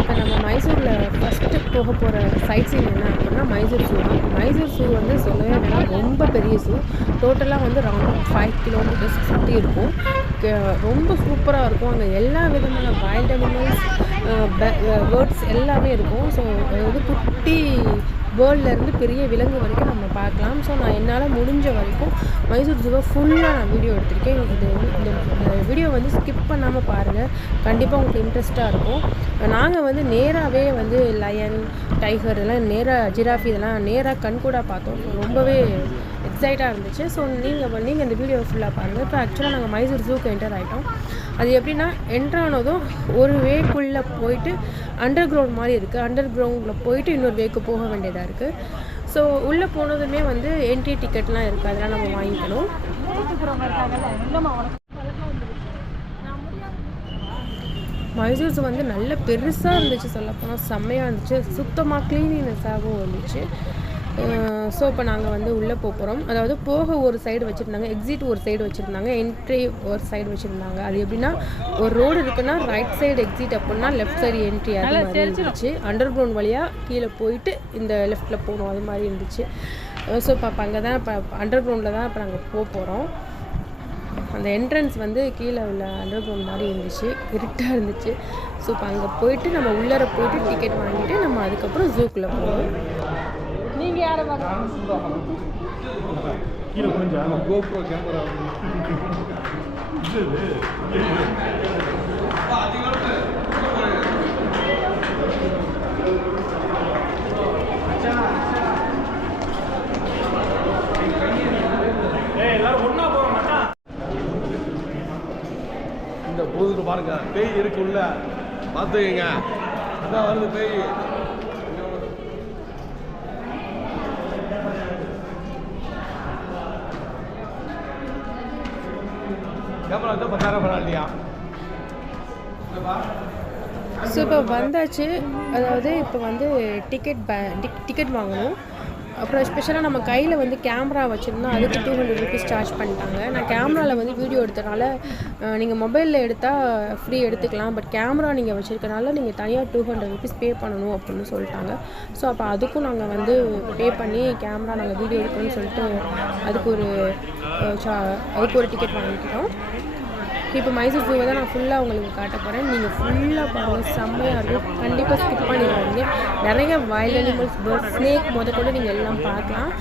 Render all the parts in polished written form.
இப்போ நம்ம மைசூரில் ஃபஸ்ட்டு போக போகிற சைட் சீன் என்ன அப்படின்னா மைசூர் ஜூ தான். மைசூர் ஜூ வந்து சொல்லவே வேணாம், ரொம்ப பெரிய ஜூ. டோட்டலாக வந்து ரவுண்ட் 5 கிலோமீட்டர்ஸ் சுற்றி இருக்கும். ரொம்ப சூப்பராக இருக்கும். அங்கே எல்லா விதமான வைல்ட் அனிமல்ஸ், பேர்ட்ஸ் எல்லாமே இருக்கும். ஸோ அதாவது குட்டி பேர்ட்லேருந்து பெரிய விலங்கு வரைக்கும் நம்ம பார்க்கலாம். ஸோ நான் என்னால் முடிஞ்ச வரைக்கும் மைசூர் ஜூவை ஃபுல்லாக நான் வீடியோ எடுத்திருக்கேன். இந்த வீடியோ வந்து ஸ்கிப் பண்ணாமல் பாருங்கள், கண்டிப்பாக உங்களுக்கு இன்ட்ரெஸ்ட்டாக இருக்கும். நாங்கள் வந்து நேராகவே வந்து லயன், டைகர் இதெல்லாம் நேராக, ஜிராஃபி இதெல்லாம் நேராக கண்கூடாக பார்த்தோம். ரொம்பவே எக்ஸைட்டாக இருந்துச்சு. ஸோ நீங்கள் இந்த வீடியோவை ஃபுல்லாக பாருங்கள். இப்போ ஆக்சுவலாக நாங்கள் மைசூர் ஜூக்கு என்டர் ஆகிட்டோம். அது எப்படின்னா என்ட்ரானதும் ஒரு வேக்குள்ளே போயிட்டு அண்டர் கிரவுண்ட் மாதிரி இருக்குது. அண்டர் கிரவுண்டில் போயிட்டு இன்னொரு வேக்கு போக வேண்டியதாக இருக்குது. ஸோ உள்ளே போனதுமே வந்து என்ட்ரி டிக்கெட்லாம் இருக்குது, அதெல்லாம் நம்ம வாங்கிக்கணும். மைசூர் ஜூ வந்து நல்ல பெருசாக இருந்துச்சு, சொல்லப்போனால் செம்மையாக இருந்துச்சு, சுத்தமாக க்ளீனினஸாகவும் இருந்துச்சு. ஸோ இப்போ நாங்கள் வந்து உள்ளே போகிறோம். அதாவது போக ஒரு சைடு வச்சுருந்தாங்க, எக்ஸிட் ஒரு சைடு வச்சுருந்தாங்க, என்ட்ரி ஒரு சைடு வச்சுருந்தாங்க. அது எப்படின்னா ஒரு ரோடு இருக்குன்னா ரைட் சைடு எக்ஸிட் அப்படின்னா லெஃப்ட் சைடு என்ட்ரி அது மாதிரி இருந்துச்சு. அண்டர் கிரவுண்ட் வழியாக கீழே போயிட்டு இந்த லெஃப்ட்டில் போகணும், அது மாதிரி இருந்துச்சு. ஸோ இப்போ அங்கே தான் இப்போ அண்டர் கிரவுண்டில் தான் இப்போ நாங்கள் போகிறோம். அந்த என்ட்ரன்ஸ் வந்து கீழே உள்ள அண்டர் கிரவுண்ட் மாதிரி இருந்துச்சு, இருட்டாக இருந்துச்சு. ஸோ இப்போ அங்கே போயிட்டு நம்ம உள்ளர போயிட்டு டிக்கெட் வாங்கிட்டு நம்ம அதுக்கப்புறம் ஜூக்குள்ளே போவோம். நீங்கள் யாரை பார்க்கலாம்? இந்த போதுக்கு பாருங்க, பேய் இருக்கு உள்ள, பார்த்துக்கங்க. அதான் வருது பேய். கேமரா தான் 10,000 பரவாயில்லையா? ஸோ இப்போ வந்தாச்சு. அதாவது இப்போ வந்து டிக்கெட் வாங்கணும். அப்புறம் ஸ்பெஷலாக நம்ம கையில் வந்து கேமரா வச்சுருந்தோம், அதுக்கு 200 ருபீஸ் சார்ஜ் பண்ணிட்டாங்க. நான் கேமராவில் வந்து வீடியோ எடுத்தனால நீங்கள் மொபைலில் எடுத்தால் ஃப்ரீ எடுத்துக்கலாம், பட் கேமரா நீங்கள் வச்சுருக்கனால நீங்கள் தனியாக 200 ருபீஸ் பே பண்ணணும் அப்படின்னு சொல்லிட்டாங்க. ஸோ அப்போ அதுக்கும் நாங்கள் வந்து பே பண்ணி கேமரா நாங்கள் வீடியோ எடுக்கணும்னு சொல்லிட்டு அதுக்கு ஒரு டிக்கெட் வாங்கிக்கிட்டோம். இப்போ மைசூர் ஜூவை தான் நான் ஃபுல்லாக உங்களுக்கு காட்ட போகிறேன். நீங்கள் ஃபுல்லாக பாருங்கள், செம்மையாக இருக்கும். கண்டிப்பாக ஸ்கிப் பண்ணிடுவாங்க. நிறைய வைல்ட் அனிமல்ஸ், பேர்ட், ஸ்னேக் முதற்கொண்டு நீங்கள் எல்லாம் பார்க்கலாம்.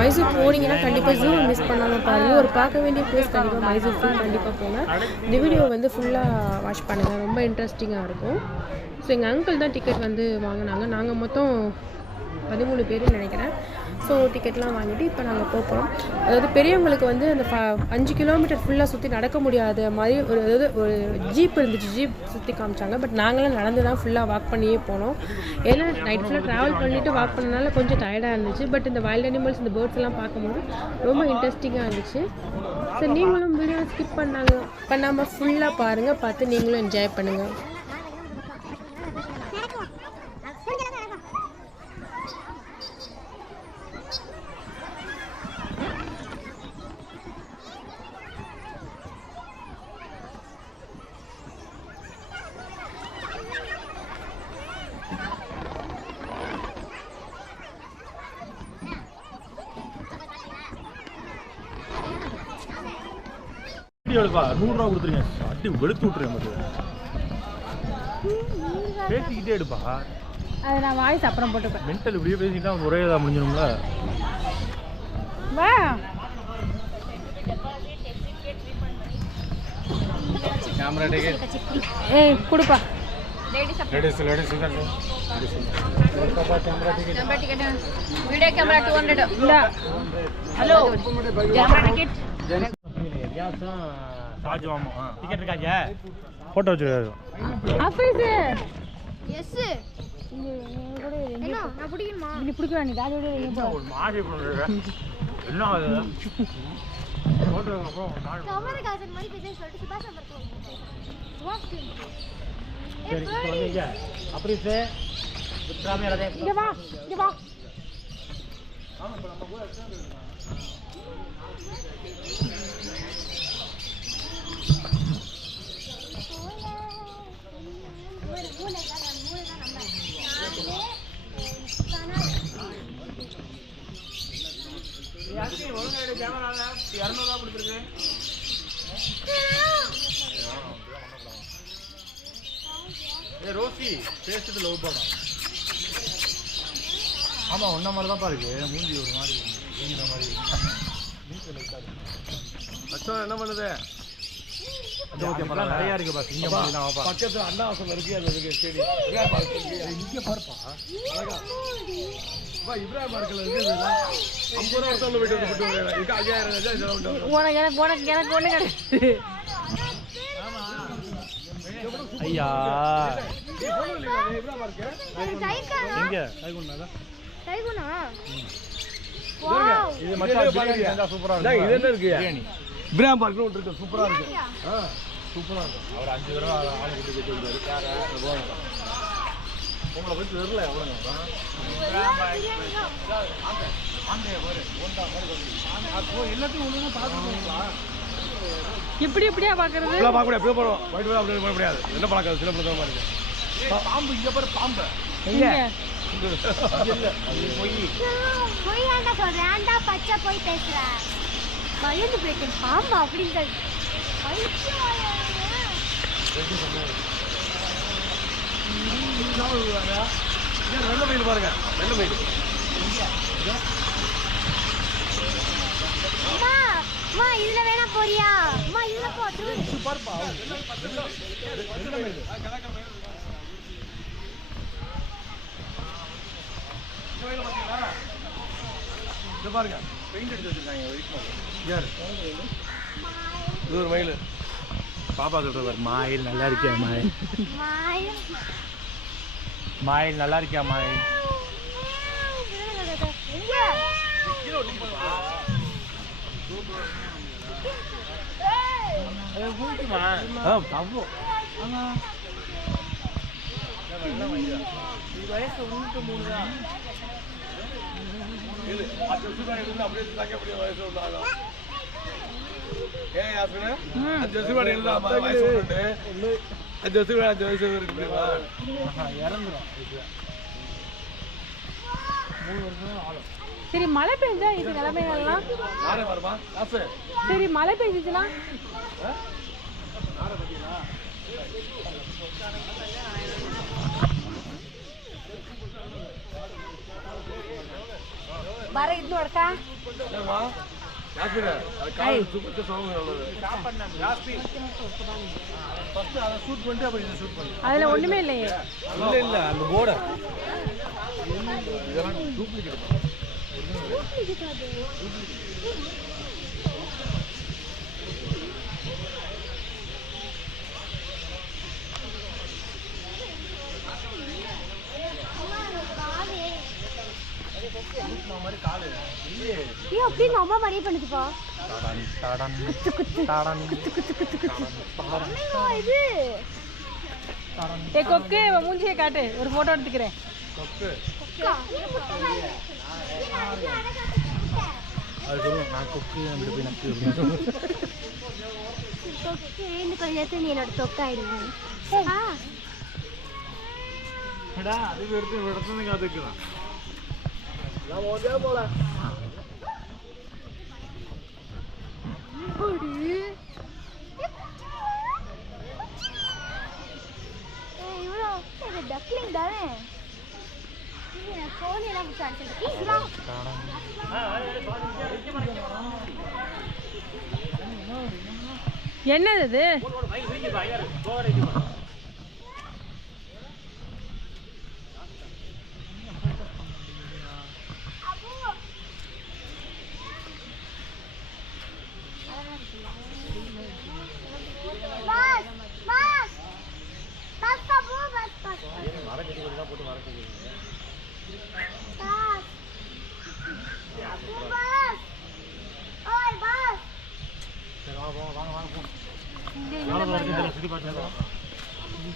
மைசூர் போனீங்கன்னா கண்டிப்பாக ஜூ மிஸ் பண்ணாமல் பாருங்கள். ஒரு பார்க்க வேண்டிய பிளேஸ் கண்டிப்பாக மைசூர் ஜூ, கண்டிப்பாக போங்க. இந்த வீடியோ வந்து ஃபுல்லாக வாட்ச் பண்ணுங்கள், ரொம்ப இன்ட்ரெஸ்டிங்காக இருக்கும். ஸோ எங்கள் அங்கிள் தான் டிக்கெட் வந்து வாங்கினாங்க. நாங்கள் மொத்தம் 13 பேர் நினைக்கிறேன். ஸோ டிக்கெட்லாம் வாங்கிட்டு இப்போ நாங்கள் போகிறோம். அதாவது பெரியவங்களுக்கு வந்து அந்த 5 கிலோமீட்டர் ஃபுல்லாக சுற்றி நடக்க முடியாத மாதிரி ஒரு ஜீப் இருந்துச்சு, ஜீப் சுற்றி காமிச்சாங்க. பட் நாங்களாம் நடந்து தான் ஃபுல்லாக வாக் பண்ணியே போனோம். ஏன்னா நைட் ஃபுல்லாக ட்ராவல் பண்ணிவிட்டு வாக் பண்ணனால கொஞ்சம் டயர்டாக இருந்துச்சு. பட் இந்த வைல்ட் அனிமல்ஸ், இந்த பேர்ட்ஸ் எல்லாம் பார்க்கும்போது ரொம்ப இன்ட்ரெஸ்டிங்காக இருந்துச்சு. ஸோ நீங்களும் வீடியோ ஸ்கிப் பண்ணாமல் ஃபுல்லாக பாருங்கள், பார்த்து நீங்களும் என்ஜாய் பண்ணுங்கள். எவ்வளோப்பா? 100 ரூபா கொடுத்துருங்க, அடி வெளுத்து விட்டுருங்க. மட்டும் பேசிக்கிட்டே எடுப்பா, அதை நான் வாய்ஸ் அப்புறம் போட்டுப்பேன். மென்டல் இப்படியே பேசிக்கிட்டா ஒரே இதாக முடிஞ்சிடும்ல. வா கேமரா டிக்கெட் ஏய் கொடுப்பா. Ladies camera ticket, video camera 200. இல்ல ஹலோ கேமரா டிக்கெட் சார்ஜ் வாமா டிக்கெட் இருக்காங்க, ஃபோட்டோ வச்சுருக்காரு. ஆஃபீஸ் எஸ் என்ன நான் பிடிக்குமா? இப்படி பிடிக்கிறா நீ தாஜோட ஒரு மாதிரி என்ன அது ஃபோட்டோ அப்புறம் கமர் காசன் மாதிரி பேச சொல்லிட்டு சுபாஷ் நம்பர் வாட்ஸ் சரி சொல்லுங்க. அப்புறம் சே விட்றாம எல்லாத்தையும் இங்க வா இங்க வா. ஆமா இப்ப நம்ம கூட ரோசி பேசுறது லவ் படம். ஆமா ஒன்ன மாதிரி தான் பாருக்கு மூஞ்சி ஒரு மாதிரி மூஞ்சின மாதிரி. மச்சான் என்ன பண்ணுது? நிறைய இருக்கு பாஸ். இங்க பாப்பா பக்கத்துல அண்ணா வாசல் இருக்கு, அது இருக்கு ஸ்டேடி. இங்க பாருப்பா. இப்ராஹிம் பார்க்கல இருக்கு. 50 ரூபா சொல்ல போயிட்டு வந்து இருக்கு 5000 உனக்கு ஒண்ணு கிடையாது. ஐயா இப்ராஹிம் பார்க்க எங்க கைகுண்ணா கைகுணா இது மச்சான் பிரியாணி செஞ்சா சூப்பரா இருக்கும். இது என்ன இருக்கு? பிரியாணி இப்ராஹிம் பார்க்ல ஒன்று இருக்கு, சூப்பரா இருக்கு. சூப்பரா இருக்கும். அவர் 5 தடவை ஆளு கூட்டி போயிட்டு வந்தாரு. உங்களை பத்தி தெரியல எவ்வளவு எல்லாத்தையும் ஒழுங்கா பார்த்துக்கோங்களா? இப்படியா பாக்குறது? இதெல்லாம் பார்க்க முடியாது, போறோம் போயிட்டு அப்படி பண்ண முடியாது. என்ன பழக்கம் சில பழக்கம் மாதிரி இருக்கு. பாம்பு இங்க பாரு பாம்பு. எங்க? போய் ஆண்டா சொல்றேன், ஆண்டா பச்சை போய் பேசுற பயந்து போயிட்டேன். ஆமா அப்படின்னு வெள்ள மயில் பாருங்க, வெள்ள மயில். அம்மா இதுல வேணா போறியா? அம்மா இதுல போட்டு பாருப்பா இது பாருங்க, பெயிண்ட் அடிச்சு வச்சிருக்காங்க. இது ஒரு மயில். பாப்பா சொல்றாரு மாயில் நல்லா இருக்கியா மாயில்? மாயம் மாயில் நல்லா இருக்கியா மாயில்? சரி மழை பெஞ்சா இது நிலைமைகள்லாம் சரி மழை பெஞ்சிச்சுன்னா வர இது ஒருக்கா அதுல ஒண்ணுமே இல்லையே. இல்ல அந்த போர்டை இதெல்லாம் டூப்ளிகேட். அப்படின்னு அம்மா மாதிரியே பண்ணுதுப்பா. இது ஏ கொக்கு மூஞ்சியை காட்டு, ஒரு போட்டோ எடுத்துக்கிறேன். கொஞ்ச நேரத்தில் நீ என்னோட தொக்காயிடுவேன். அது எடுத்து காத்துக்கலாம். டக்லிங் தானே கோழி எல்லாம் என்னது இது?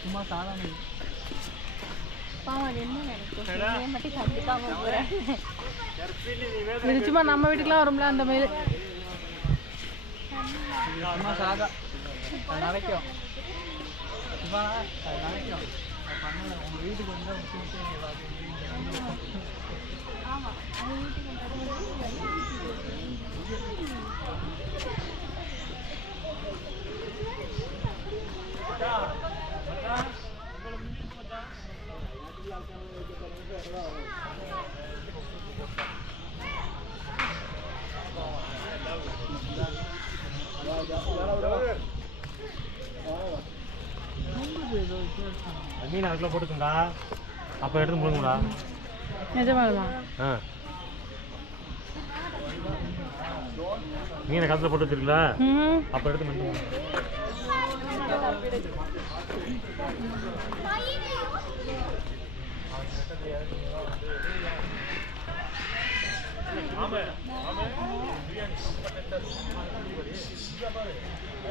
சும்மா சாதாரண இது சும்மா நம்ம வீட்டுக்குலாம் வரும்ல அந்த மாதிரி. சாதா நினைக்கும் நினைக்கும் மீன் அதுக்குள்ள போட்டுக்கோங்கடா, அப்போ எடுத்து முழுங்குடா. நிஜமாலுமா? ஆ, மீனை கலத்தில் போட்டு வச்சிருக்கல, அப்போ எடுத்து முழுங்குங்க.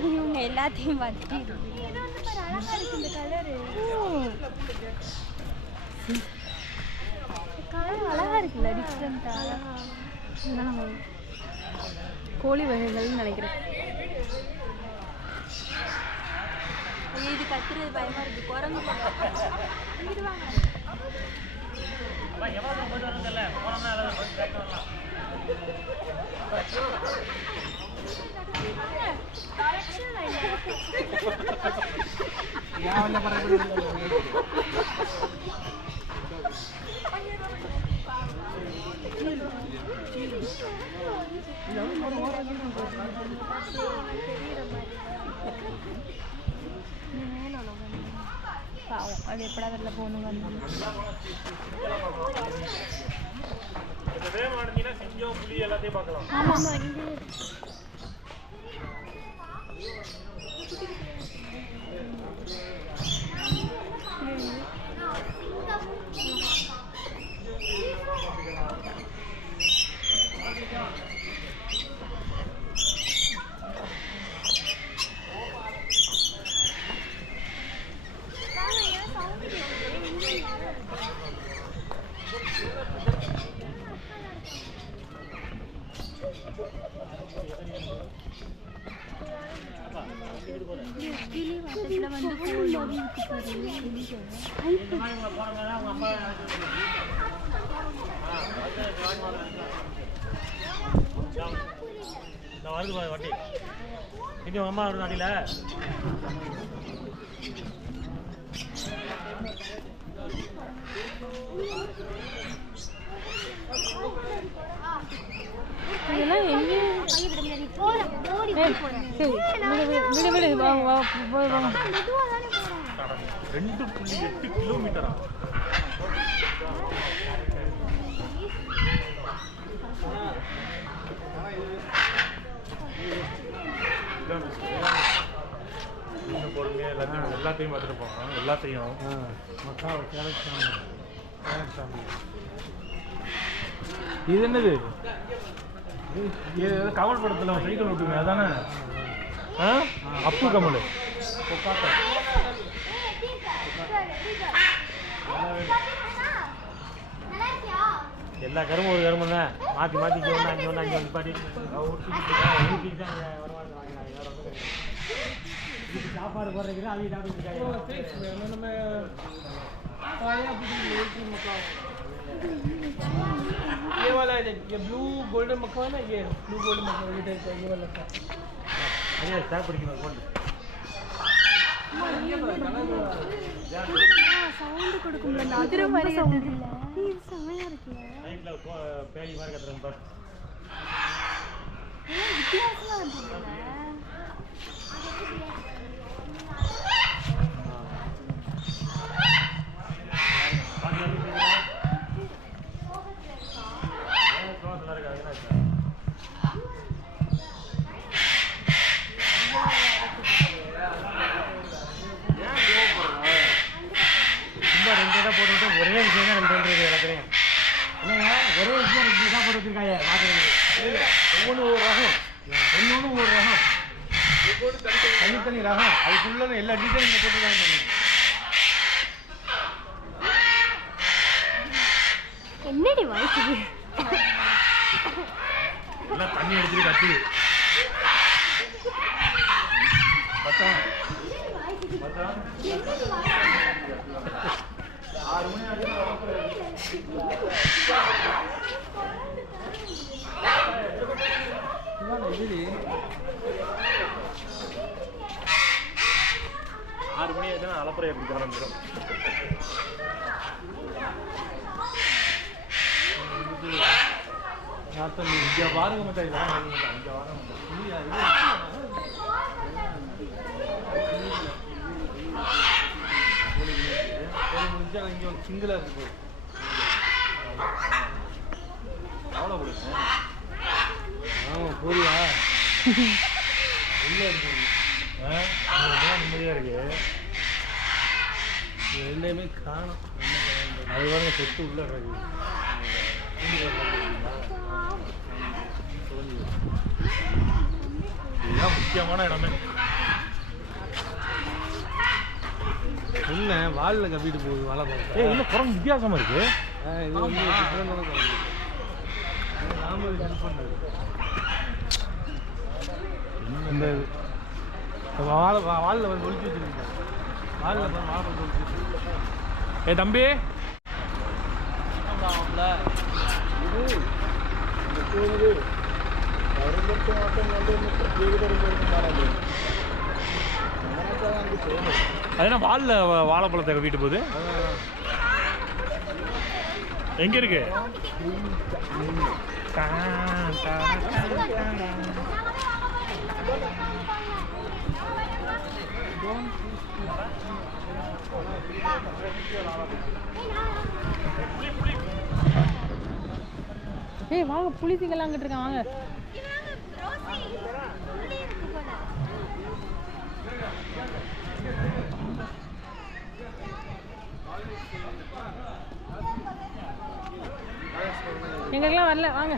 இவங்க எல்லாத்தையும் பார்த்துட்டு அழகா இருக்கு இந்த கலரு. கலர் அழகா இருக்குல்ல, டிஃப்ரெண்டா. கோழி வகைகள்னு நினைக்கிறேன். இது கத்துறது பயமா இருக்கு. குரங்கு பாவம், அது எப்படா வரல போகணும் வந்து. சிங்கம், புலி எல்லாத்தையும் பார்க்கலாம். ஆமாம், வருது பாரு வண்டி. இது உங்க அம்மா வருது வண்டியில. இதெல்லாம் எங்கே? சரி, விடு விடு, வாங்க வா, போய் வாங்க. 2.8 கிலோமீட்டரா? பொறுமையாக எல்லாத்தையும் பார்த்துட்டு போகலாம். எல்லாத்தையும் இது என்னது? கமல் படத்தில் சைக்கிள் ஓட்டுங்க அதானே? அப்பு கமல். எல்லா கரும்பும் ஒரு கரும்பு தான், மாற்றி மாற்றி இங்கே ஒன்று அங்கே ஒன்று அங்கே வந்து பாட்டி சாப்பாடு போடுறதுக்கு அவங்க சாப்பிட்டு நம்ம ये वाला है, ये ब्लू गोल्डन मक्खन है, ये ब्लू गोल्डन मक्खन ये टाइप का, ये वाला का अरे स्टार्ट பிடிக்கணும் கோல்ட் சவுண்ட் கொடுக்கும்ல, அதிர மாதிரி சவுண்ட் இல்ல. இது செமையா இருக்குல்ல. நைட்ல பேலி மாதிரி கத்துறேன் பாரு. வித்தியாசமா இருக்குல்ல. ஒரே விஷயம் தான் ரெண்டு எல்லாத்தையும் என்னங்க, ஒரே விஷயம் ரெண்டு தான் போட்டு வச்சிருக்காங்க. ஒவ்வொன்று ஒரு ரகம், ஒன்று ஒரு ரகம், தனித்தனி ரகம், அதுக்குள்ள எல்லா டீட்டெயிலும் போட்டுருக்காங்க. என்னடி வாய்க்குது? எல்லாம் தண்ணி எடுத்துட்டு கட்டுது. பார்த்தா அலப்பறை அப்படி ஆரம்பிச்சிடும். இங்கே பாருங்க மட்டும் இல்லை இங்கே வாரம் முடிஞ்சா இங்கே ஒரு சிங்கிளாக இருக்கு அவ்வளோ கொடுங்க. ஆமாம் போறியா உள்ளே இருக்கு நிம்மதியாக இருக்கு. ரெண்டையுமே காணும். அது பாருங்க செட்டு உள்ள இருக்கு. இதுதான் முக்கியமான இடமே. என்ன வாலில் கப்பிட்டு போகுது வலை போகுது. இன்னும் குரங்கு வித்தியாசமாக இருக்கு. இது வந்து டிஃப்ரெண்டான குரங்கு. நாம கட் பண்ணது இந்த வாலில் வந்து ஒழிச்சு வச்சுருக்கேன். வாலில் வாழை ஒழிச்சு வச்சுருக்கேன். தம்பி அதனா வாலில் வாழைப்பழத்தை வீட்டு போகுது. எங்க இருக்கு? ஏய் வாங்க புளித்திங்கெல்லாம் அங்கிட்டு இருக்கான் வாங்க. எங்களுக்கெல்லாம் வரல வாங்க.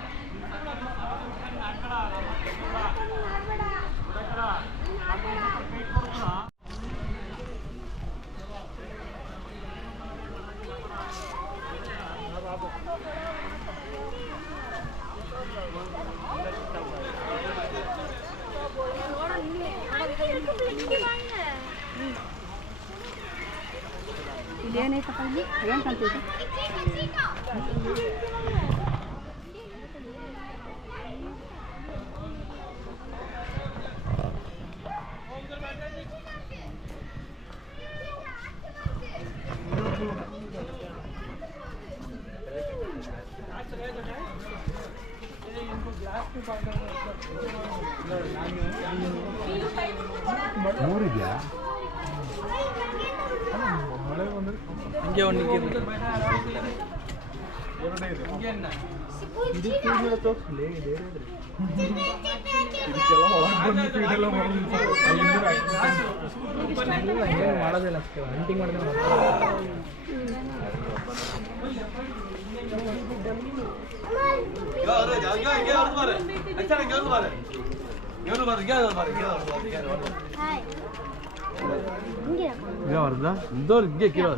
Ini apa lagi? Yang cantik itu. ಮೂರಿದ್ಯಾ ಹಿಂಗೆ ಒಂದು ಇದಕ್ಕೆಲ್ಲ ತೋರಿಸಲಿ ಇದಕ್ಕೆಲ್ಲ ಮಾಡೋದಿಲ್ಲ ಅಷ್ಟೇ ಹಂಟಿಂಗ್ ಮಾಡಿದ್ರೆ இங்கே வருதா இந்த ஒரு இங்கே கீழே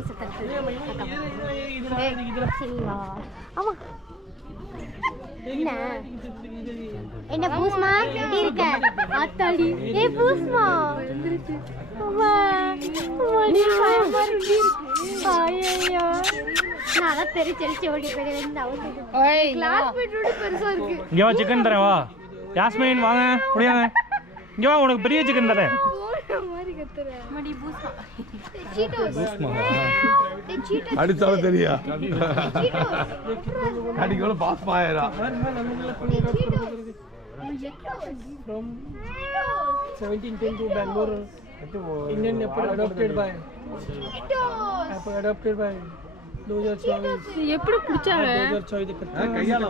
என்ன பூஸ்மா எப்படி இருக்க ஆத்தாடி ஏ பூஸ்மா அம்மா நீ பயமா இருக்கு ஐயோ நான் தெரிச்சு ஓடி போயிடுறேன் ஓய் கிளாஸ் பெட்டோட பெருசா இருக்கு இங்கே வா சிக்கன் தரேன் வா யாஸ்மின் வாங்க முடியாங்க இங்கே வா உனக்கு பெரிய சிக்கன் தரேன் மாதிரி கத்துற மடி பூஸ்மா சீட்டோஸ் அடிச்சாலும் தெரியா அடிக்கோல pass மாயரா from 1710 to Bangalore. Indian apple adopted by 2024 எப்படி குடிச்சாங்க 2024 கையால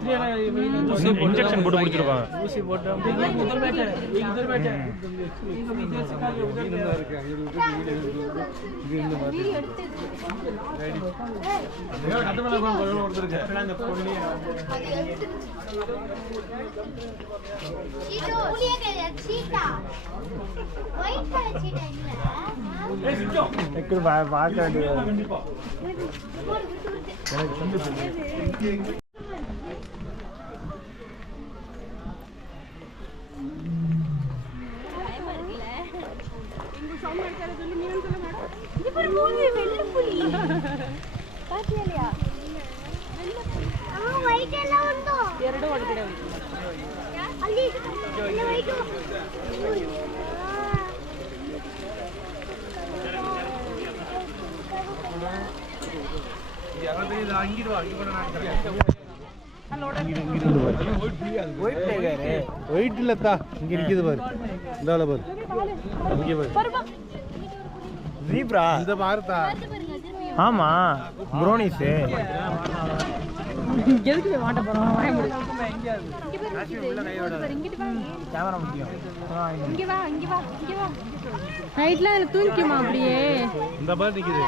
इंजेक्शन போட்டு குடிச்சிருப்பாங்க उसी बोल रहा हूं इधर बैठे इधर बैठे इधर से खा சீட்டா ஒயிட் கலர் சீட்டா இல்ல எக்கர் பாக்காடி ಎರಡು ಒಳಗಡೆ இங்கிட்டு வா, இங்க கூட நான் ஒயிட் டைகர் ஒயிட் இல்லத்தா இங்க இருக்குது பாரு இந்தால பாரு இங்க பாரு ஜீப்ரா இந்த பாருதா ஆமா ப்ரோனிஸ் எதுக்கு மாட்ட போறோம் வாய மூடு கேமரா முக்கியம் இங்க வா இங்க வா இங்க வா நைட்லாம் அதில் தூங்கிக்குமா அப்படியே? இந்த பாரு நிக்குது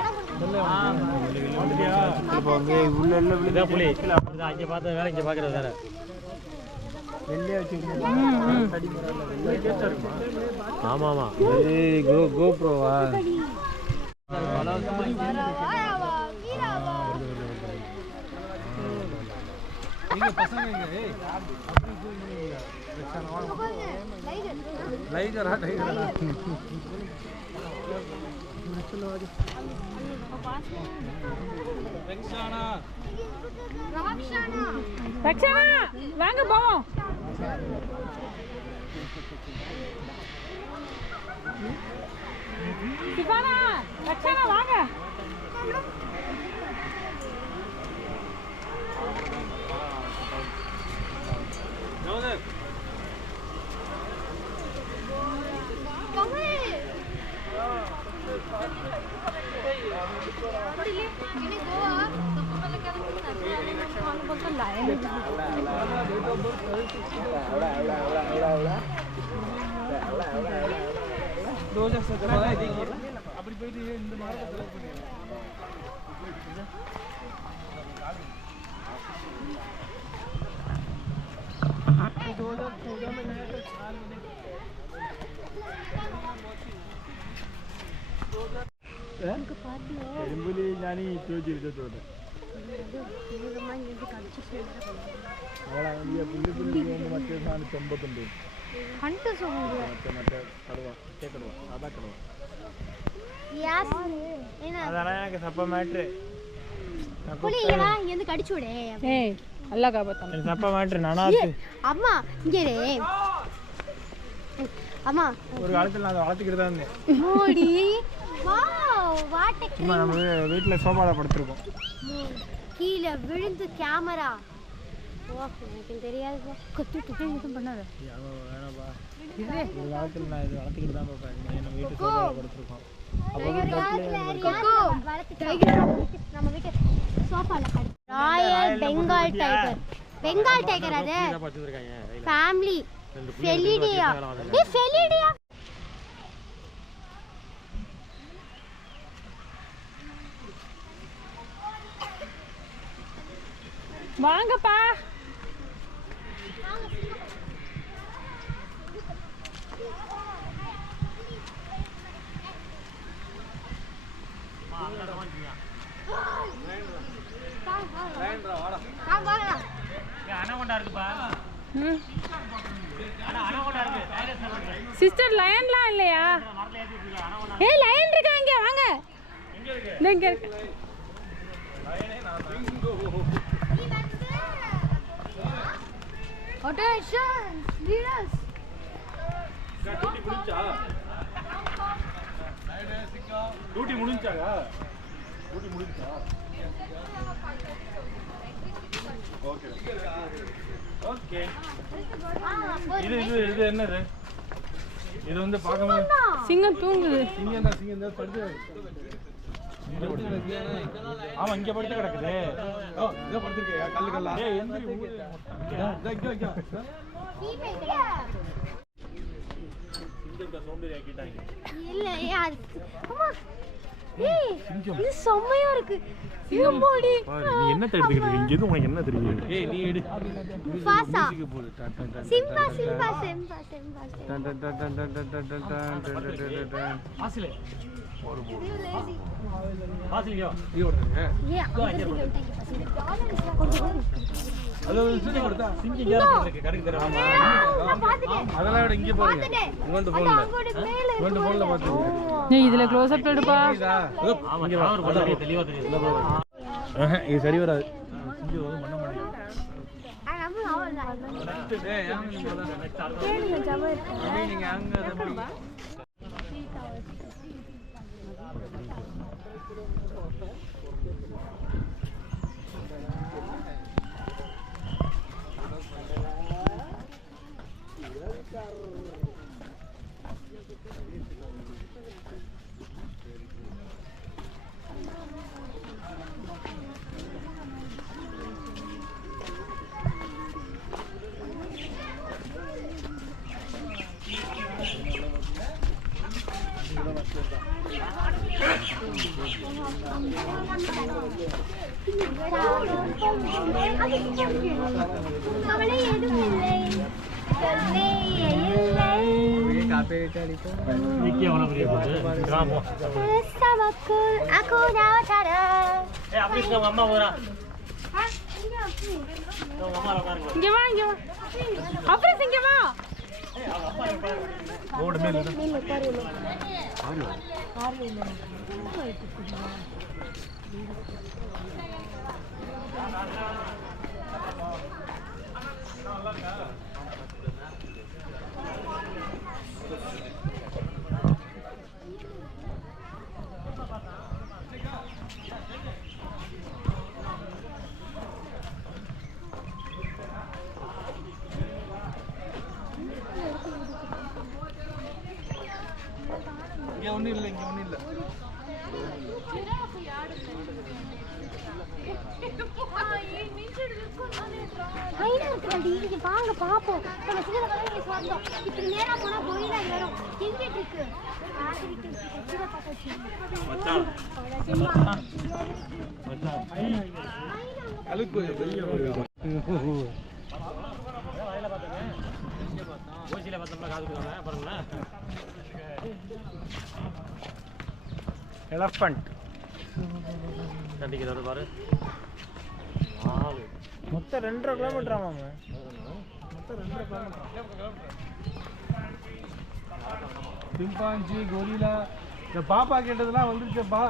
இப்போ அங்க உள்ள உள்ள விழுதா புலி அங்க பார்த்த வேலை இங்க பாக்குறது வேற வெள்ளையா வச்சு ஆமா ஆமா ஏய் கோப்ரோவா நீங்க பசங்க எங்க ஏய் லைகரா டைகரா ரக்ஷனா வாங்க போவோம். சிவானா ரக்ஷனா வாங்க. அப்படி போயிட்டு இந்த மார்க்கத்துல ഞാൻ ചോദിച്ചിരുത്തോട്ടെ അവളെ പുള്ളി പുള്ളി മറ്റേ സാധനം ചെമ്പത്തുണ്ട് മറ്റേ കടുവ കടുവ അതാ കടുവ അതാണ് എനിക്ക് സപ്പ മാറ്റർ ஏய் அல்லா காப்பாத்தணும். சப்ப மாட்டேன் நானாத்து அம்மா இங்கே அம்மா ஒரு காலத்தில் நான் அதை வளர்த்துக்கிட்டு தான் இருந்தேன் மோடி வாவ் வாட் சும்மா நம்ம வீட்டில் சோபாவில் படுத்துருக்கோம் கீழே விழுந்து கேமரா ஓ எனக்கு தெரியாது கத்திட்டு எதுவும் பண்ணாத வேணாப்பா ஒரு காலத்தில் நான் இது வளர்த்துக்கிட்டு தான் பார்ப்பேன் நம்ம வீட்டு சோபாவில் படுத்துருக்கோம் நம்ம வீட்டு சோஃபால royal Bengal tiger Bengal tiger அது ஃபேமிலி ஃபெலிடியா ஏ ஃபெலிடியா வாங்கப்பா. சிஸ்டர் லயன்லாம் இல்லையா? ஏய் லயன் இருக்கா இங்க வாங்க. இங்க இருக்கு. அட்டென்ஷன் லீடர்ஸ் டியூட்டி முடிஞ்சாங்க டியூட்டி முடிஞ்சா ஓகே ஓகே இது இது இது என்னது இது வந்து பார்க்கும்போது சிங்கம் தூங்குது. சிங்கம் தான் படுத்து ஆமா இங்க படுத்து கிடக்குது இத படுத்துருக்கேன் கல்லு கல்லா ஏய் எந்திரி இந்த சவுண்ட் ஆக்கிட்டாங்க இல்ல யார் அம்மா ஏய் இது செம்மையா இருக்கு சிங்கமோடி பாரு நீ என்ன எடுத்துக்கிட்டு இங்க எது உனக்கு என்ன தெரியும் ஏய் நீ எடு ஃபாசா மியூசிக் போடு சிம்பா சிம்பா சிம்பா சிம்பா டன் டன் டன் டன் டன் டன் டன் டன் டன் டன் ஆசிலே ஒரு போடு ஆசிலியோ நீ ஓடுங்க ஏ அது சிங்க கொடுத்தா சிங்கி இருக்கு கருக்கு தரமா அதெல்லாம் விட இங்க பாருங்க இவன்ட போன்ல பாத்து ஏய் இதுல க்ளோஸ் அப் எடுப்பா. ஆமா இங்க ஒரு படம் தெளிவா தெரியுது. இது சரி வராது நீங்க அங்க கவலை எதுவும் இல்லை சொல்லே இல்லை Bersamaku aku Nawatara. அப்படி இருக்க அம்மா போறா இங்க வா இங்க வா அப்புறம் இங்க வா ரோடு மேல இங்க ஒண்ணும் இல்ல இங்க ஒண்ணும் இல்ல ஐயா இருக்குடி இங்க வாங்க பாப்போம் நம்ம சின்ன கடையில வந்தோம் இப்படி நேரா போனா கோயிலா வரும் எங்க இருக்கு ஆசிரிக்கு சின்ன பாத்தாச்சு மச்சான் அழுக்கு ஓசியில பார்த்தோம்னா காது கொடுக்காம பாருங்களா எலஃபண்ட் கண்டிக்கிறத பாரு 4 மொத்தம் 2.5 கிலோமீட்டர் ஆமாங்க மொத்தம் 2.5 கிலோமீட்டர் சிம்பாஞ்சி கொரிலா இந்த பாப்பா கேட்டதெல்லாம் வந்துருச்சப்பா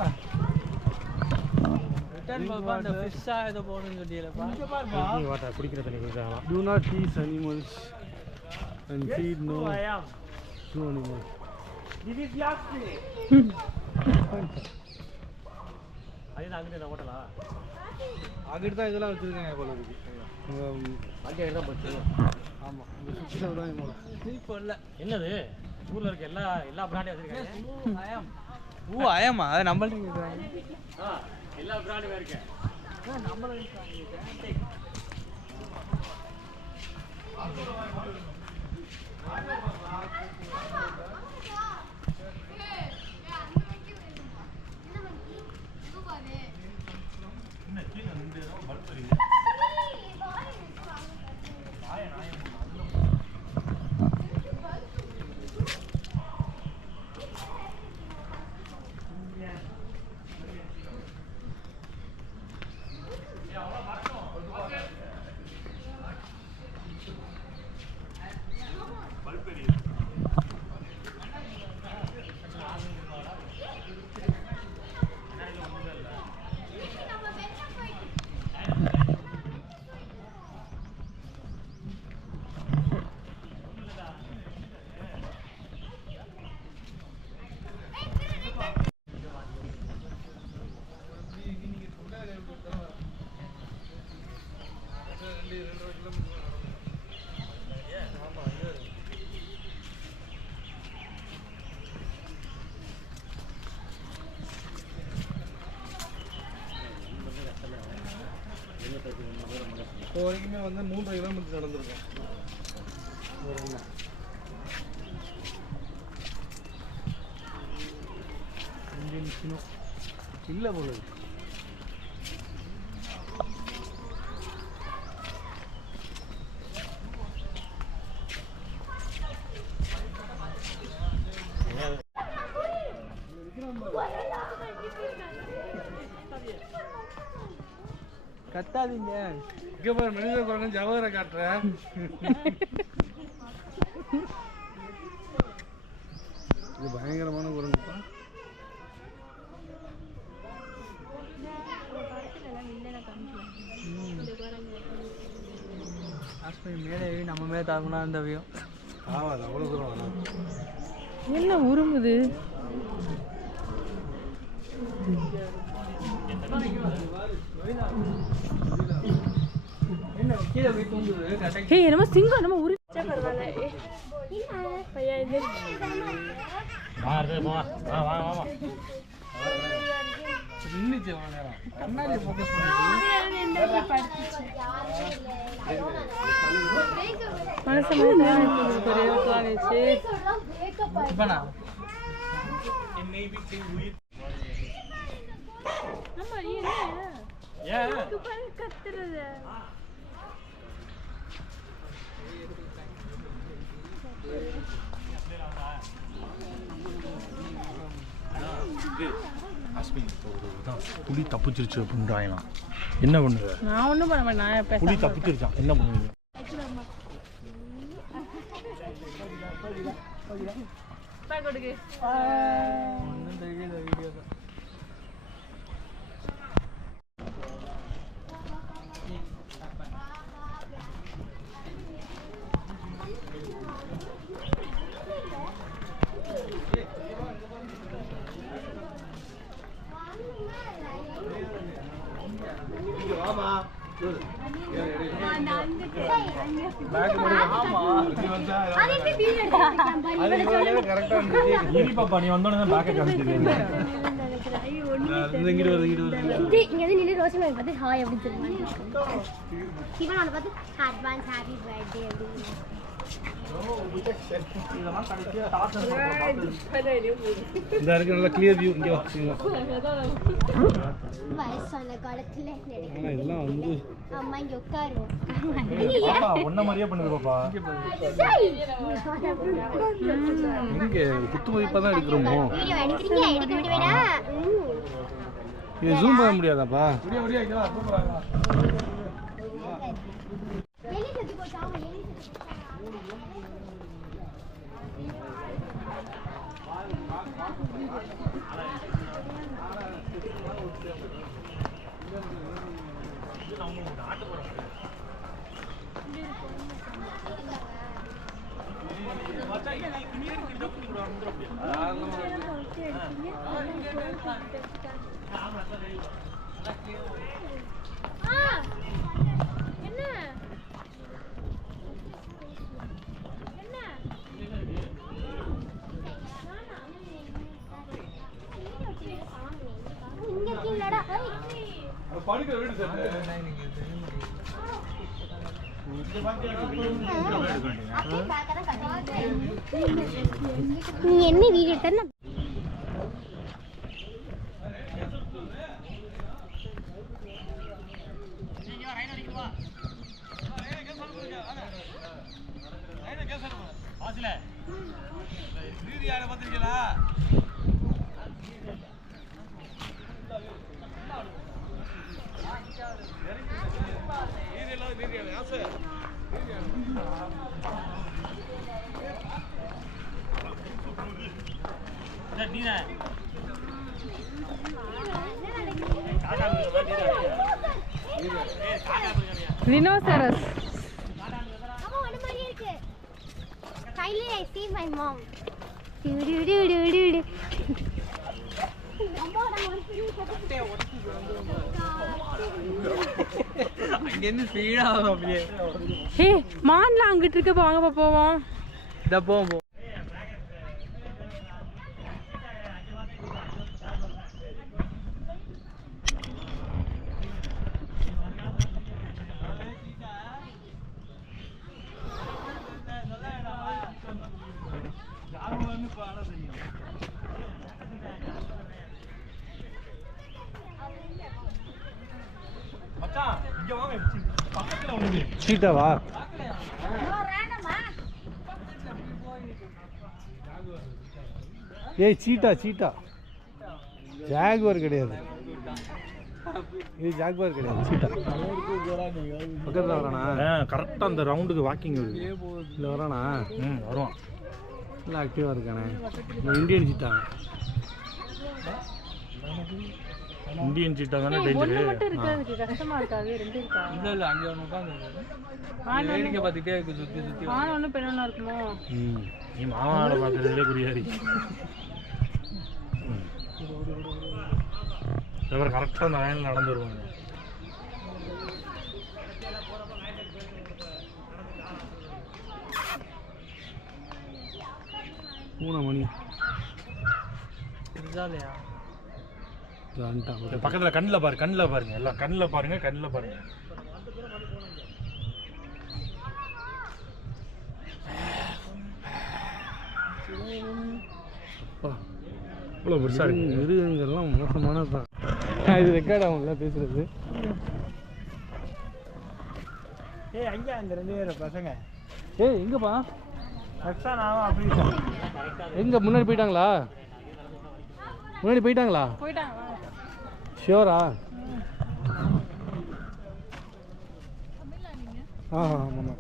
அந்த ஃபிஷ்ஷா ஏதோ போகணும்னு சொல்லியலப்பா வாட்டர் குடிக்கிற தண்ணி குடிச்சாங்களாம் Do not tease animals and feed no animals. அது அங்கே ஹோட்டலா அங்கிட்டு தான் இதெல்லாம் வச்சிருக்காங்க போல இருக்கு வண்டி தான் போச்சு ஆமா இந்த சுற்றில தான் இப்போ இல்லை என்னது ஊரில் இருக்க எல்லா பிராண்டையும் வச்சிருக்காங்க ஓ ஆயாமா அது நம்மள்ட்ட கேட்குறாங்க எல்லா பிராண்டும் இருக்கேன் இப்போ வரைக்குமே வந்து 3.5 கிலோமீட்டர் நடந்திருக்கோம். இல்லை போல இருக்கு. கத்தாதீங்க. இங்கே பாரு மனித குரங்கு ஜவஹரை காட்டுறேன். இது பயங்கரமான குரங்குப்பா. மேலே ஏறி நம்ம மேலே தாக்குனா அந்த வியம் ஆவாது அவ்வளோ தூரம் வராது. என்ன உருமுது? என்ன கீழே போய் தூங்குது. ஹே நம்ம சிங்கம் நம்ம உரு நின்றுச்சு நேரம் கண்ணாடி ஃபோக்கஸ் பண்ணி மனசு கத்துறது புலி தப்பிச்சிருச்சு அப்படின்றாங்க. என்ன பண்ணுவ? நான் ஒன்றும் பண்ண மாட்டேன். நான் புலி தப்பிச்சிருச்சான், என்ன பண்ணுவீங்க? கொடுக்கு பாப்பா நீ வந்தோடனே பேக்கை காமிச்சிருக்கேன். ஹாய் அப்படின்னு சொல்லுவாங்க. இவன் அவனை பார்த்து அட்வான்ஸ் ஹாப்பி பர்த்டே அப்படின்னு. இந்த இருக்கு நல்ல கிளியர் வியூ. இங்கே வயசான காலத்துல இதெல்லாம் வந்து அம்மா இங்க உட்காருவோம். பாப்பா ஒன்ன மாதிரியே பண்ணுது பாப்பா. இங்கே குத்து மதிப்பாக தான் எடுக்கிறோமோ. வீடியோ எடுக்கிறீங்க, எடுக்க விடுவேடா. இது ஜூம் பண்ண முடியாதாப்பா? எலி செத்து போச்சா? எலி இங்க இருக்கீங்களாடா? படுக்கிற வீடு சார். நீ என்ன வீடியோ எடுத்தா? ரினோசரஸ். அம்மா வட மாதிரி இருக்கு. Finally I see my mom. அம்மா நான் ஒரு பெரிய கட்டை அங்க இருந்து ஸ்பீடா வரும் அப்படியே. ஏய் மான்லாம் அங்கிட்டு இருக்க, வாங்க போவோம். இத போவோம். சீட்டாவா? ஏய் சீட்டா சீட்டா. ஜாகுவார் கிடையாது, இது ஜாகுவார் கிடையாது, சீட்டா. பக்கத்தில் வரானா? கரெக்டாக அந்த ரவுண்டுக்கு வாக்கிங் வருது. இல்லை வரானா? வருவான். இல்லை ஆக்டிவாக இருக்கானே. இந்தியன் சீட்டா. இந்தியன் சீட்டா தானே டேஞ்சரு. மட்டும் இருக்காது, கஷ்டமா இருக்காது. ரெண்டு இருக்கா? இல்ல இல்ல அங்க ஒண்ணு உட்கார்ந்து வேடிக்கை பார்த்துட்டே இருக்கு சுத்தி சுத்தி. ஆண் ஒண்ணு பெண் ஒண்ணா இருக்குமோ? நீ மாமாவோட பார்க்கறதுலே குறியாரி. இவர் கரெக்டாக அந்த லைனில் நடந்து வருவாங்க. பூனை பக்கத்தில் கண்ணில் பாரு, கண்ணில் பாருங்க, எல்லாம் கண்ணில் பாருங்க, கண்ணில் பாருங்க. இவ்வளோ பெருசாக இருக்கு. மிருகங்கள்லாம் மோசமானது தான். இது ரெக்கார்ட் ஆகும்ல பேசுறது. ஏய் அங்கே அந்த 2 பேர் பசங்க ஏய் எங்கப்பா ரக்ஷானாவும் அப்ரீஷா எங்க முன்னாடி போயிட்டாங்களா போயிட்டாங்க ஷியோரா ஆமாம்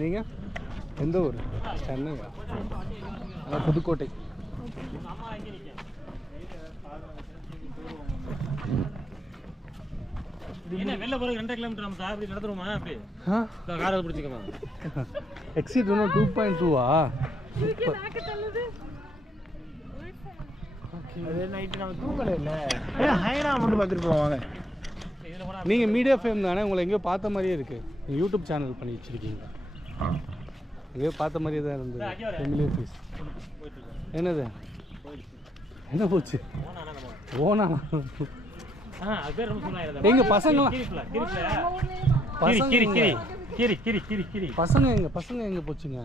நீங்கள் எந்த ஊர் சென்னையா அதான் புதுக்கோட்டை என்ன வெளில போகிறது 2 கிலோமீட்டர் நம்ம அப்படி நடத்துருமா அப்படி காரை பிடிச்சிக்கமா எக்ஸிட் இன்னும் 2.2வா அது நைட்டு நம்ம தூங்கலை இல்லை ஹைனா மட்டும் பார்த்துட்டு போவாங்க நீங்கள் மீடியா ஃபேம் தானே உங்களை எங்கேயோ பார்த்த மாதிரியே இருக்குது நீங்கள் யூடியூப் சேனல் பண்ணி வச்சுருக்கீங்க எங்கேயோ பார்த்த மாதிரியே தான் இருந்தது ஃபெமிலியர் ஃபீஸ் என்னது என்ன போச்சு ஓனா எங்க பசங்களாம் பசங்க எங்க போச்சுங்க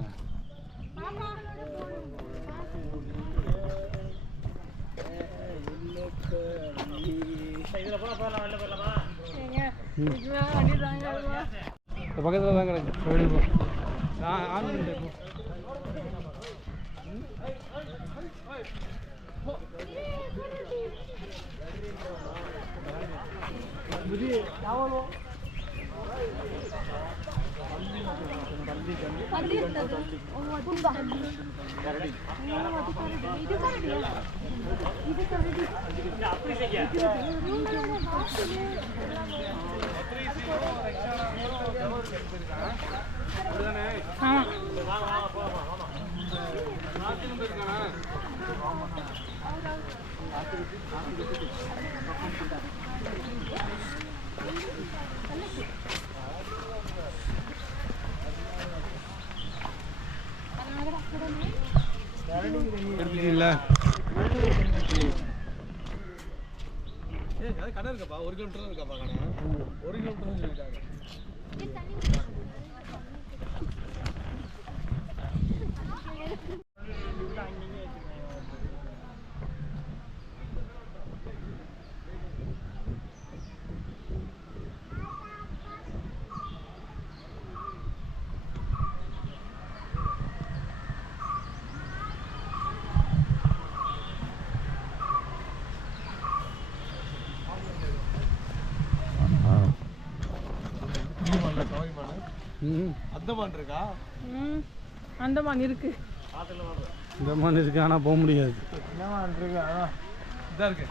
பக்கத்துல தான் கிடக்கு ஆன் பண்ணிட்டேன் எடுத்துட்டீங்களா கடை இருக்கப்பா 1 கிலோமீட்டர் தான் இருக்காப்பா கடை 1 கிலோமீட்டர் தான் சொல்லிட்டாங்க அந்தமான் இருக்கா அந்தமான் இருக்கு அந்தமான் இருக்கு ஆனால் போக முடியாது என்னமான் இருக்கு இதாக இருக்கு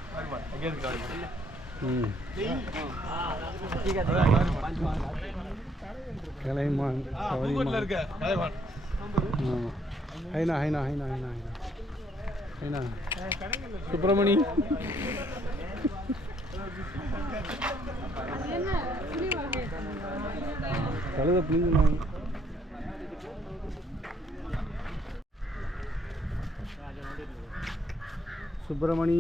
அங்கே இருக்கு கலைமான் இருக்கு கலைமான் ஹைனா ஹைனா ஹைனா ஹைனா ஹைனா ஹைனா சுப்பிரமணி கழுத பிடிங்கணும் சுப்பிரமணி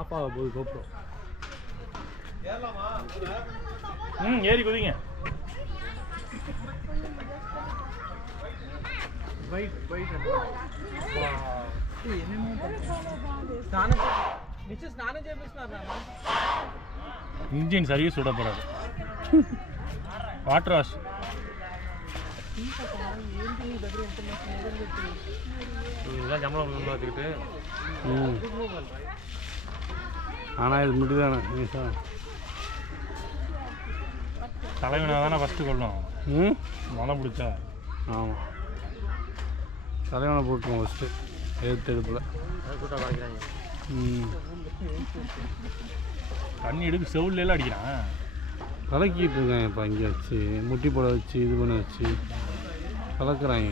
ஆப்பா போய் கோப்ரோ ஏறி குதிங்க ఇంజిన్ సర్వీస్ చూడపడదు వాటర్ వాష్ சம்பளம் ஆனால் இது முடிதானே தலைவனை தானே ஃபஸ்ட்டு கொள்ளணும் மழை பிடிச்சா ஆமாம் தலைவனை போட்டுருவோம் ஃபஸ்ட்டு எடுப்பில் தண்ணி எடுத்து செவுல்லாம் அடிக்கிறான் கலக்கிட்டு இருக்காங்க இப்போ இங்கே வச்சு முட்டி போட வச்சு இது பண்ண வச்சு கலக்குறாங்க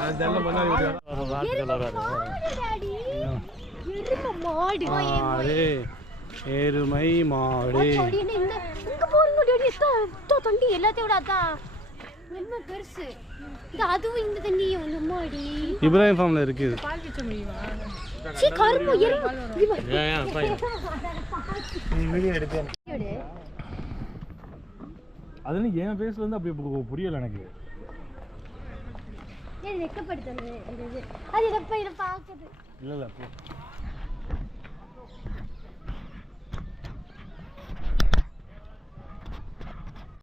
அதெல்லாம் முன்னாடி மாடு மாடு எருமை மாடு இங்க போறீங்க டேடி தண்ணி எல்லாத்தையும் விட அதான் ரொம்ப பெருசு இது அதுவும் இந்த தண்ணி வந்து மாடி இப்ராஹிம் ஃபார்ம்ல இருக்குது. பால் கிச்ச முடியுமா? சீ கரும்பு எருமை வீடியோ எடுப்பேன். அதுன்னு என் பேஸ்ல இருந்து அப்படி புரியல எனக்கு. ஏன் வெக்கப்படுத்துறது அது எப்ப இத பாக்குது இல்ல